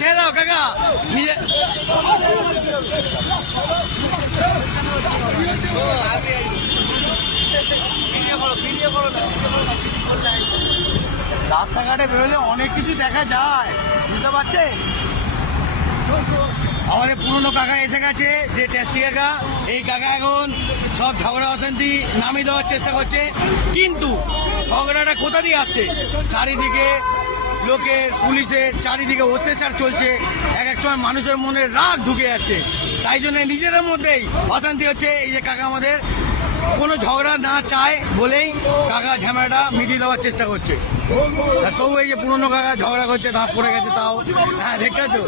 ছেড়ে দাও কাকা নিজে রাস্তাঘাটে বেরোলে অনেক কিছু দেখা যায়, বুঝতে পারছে। আমাদের পুরনো কাকা এসে গেছে, যে টেস্টি কাকা। এই কাকা এখন সব ঝগড়া অশান্তি নামিয়ে দেওয়ার চেষ্টা করছে, কিন্তু ঝগড়াটা কোথা দিয়ে আসছে? চারিদিকে লোকের, পুলিশের চারিদিকে অত্যাচার চলছে, এক এক সময় মানুষের মনে রাগ ঢুকে যাচ্ছে, তাই জন্য নিজেদের মধ্যেই অশান্তি হচ্ছে। এই যে কাকা আমাদের কোনো ঝগড়া না চায় বলেই কাকা ঝামেলাটা মিটিয়ে দেওয়ার চেষ্টা করছে। তবু এই যে পুরনো কাকা ঝগড়া করছে, দাঁত পড়ে গেছে, তাও হ্যাঁ দেখতে তো।